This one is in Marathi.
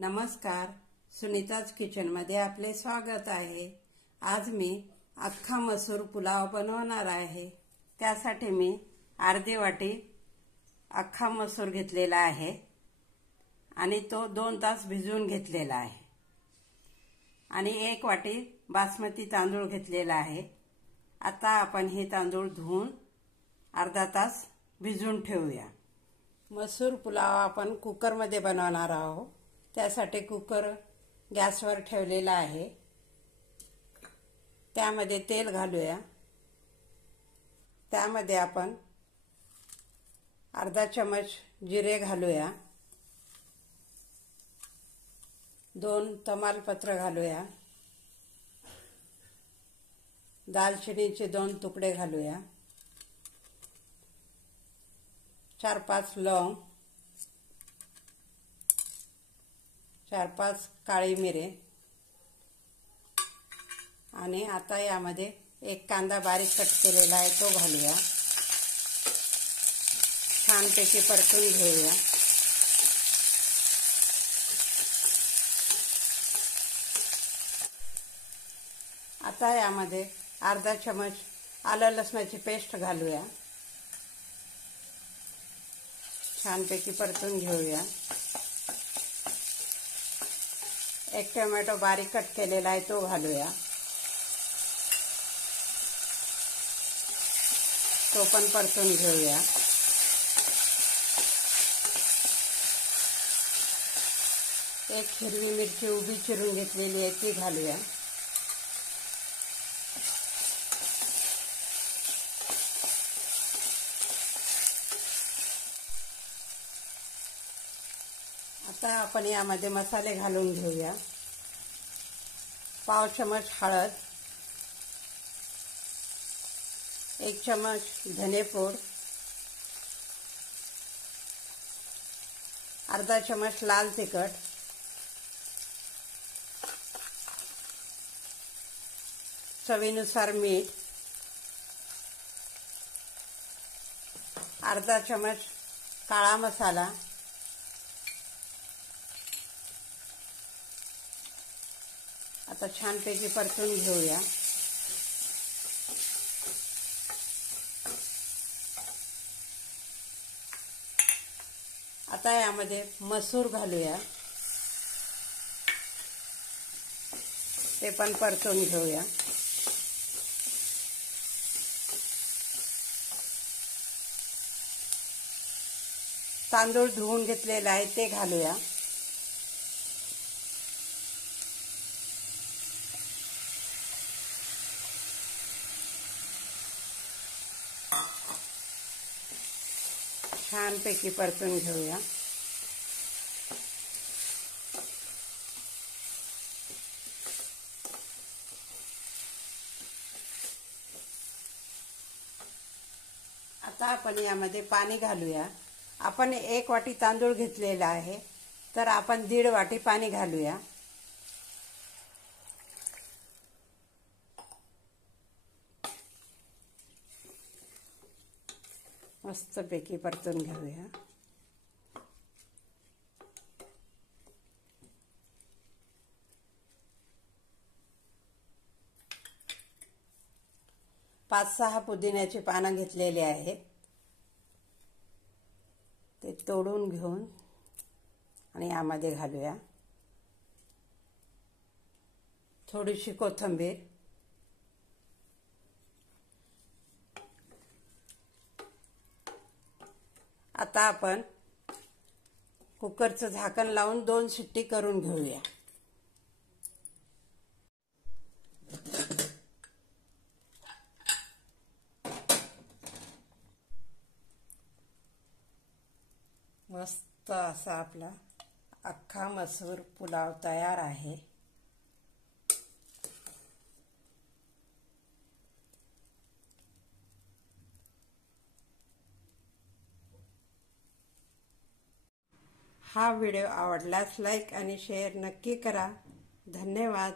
नमस्कार, सुनीताज किचनमध्ये आपले स्वागत आहे। आज मी अख्खा मसूर पुलाव बनवणार आहे। त्यासाठी मी अर्धी वाटी अख्खा मसूर घेतलेला आहे आणि तो 2 तास भिजवून घेतलेला आहे आणि 1 वाटी बासमती तांदूळ घेतलेला आहे। आता आपण हे तांदूळ धुवून अर्धा तास भिजवून ठेवूया। मसूर पुलाव आपण कुकरमध्ये बनवणार आहोत। त्यासाठी कुकर गॅसवर ठेवलेला आहे। त्यामध्ये तेल घालूया। त्यामध्ये आपण अर्धा चमच जिरे घालूया, 2 तमालपत्र घालूया, दालचिनीचे 2 तुकडे घालूया, 4-5 लवंग, 4-5 काळी मिरे आणि आता यामध्ये 1 कांदा बारीक कट केलेला आहे तो घालूया। छानपैकी परतून घेऊया। आता यामध्ये अर्धा चमच आलं लसणाची पेस्ट घालूया। छानपैकी परतून घेऊया। 1 टोमॅटो बारीक कट केलेला आहे तो घालूया। तो पण परतून घेऊया। एक हिरवी मिरची उभी चिरून घेतलेली आहे ती घालूया। आता आपण यामध्ये मसाले घालून घेऊया। पाव चमच हळद, 1 चमच धनेपूड, अर्धा चमच लाल तिखट, चवीनुसार मीठ, अर्धा चमच काळा मसाला, आता छानपैकी परतून घेऊया। आता यामध्ये मसूर घालूया, ते पण परतून घेऊया। तांदूळ धुवून घेतलेला आहे ते घालूया। छानपैकी परतून घेऊया। आता आपण यामध्ये पाणी घालूया। आपण 1 वाटी तांदूळ घेतलेला आहे तर आपण 1.5 वाटी पाणी घालूया। मस्तपैकी परतून घेऊया। पाच 6 पुदिन्याची पानं घेतलेली आहेत, ते तोडून घेऊन आणि यामध्ये घालूया। थोडीशी कोथिंबीर, आता आपण कुकरचं झाकण लावून 2 शिट्टी करून घेऊया। मस्त असा आपला अख्खा मसूर पुलाव तयार आहे। हा व्हिडिओ आवडल्यास लाईक आणि शेअर नक्की करा। धन्यवाद।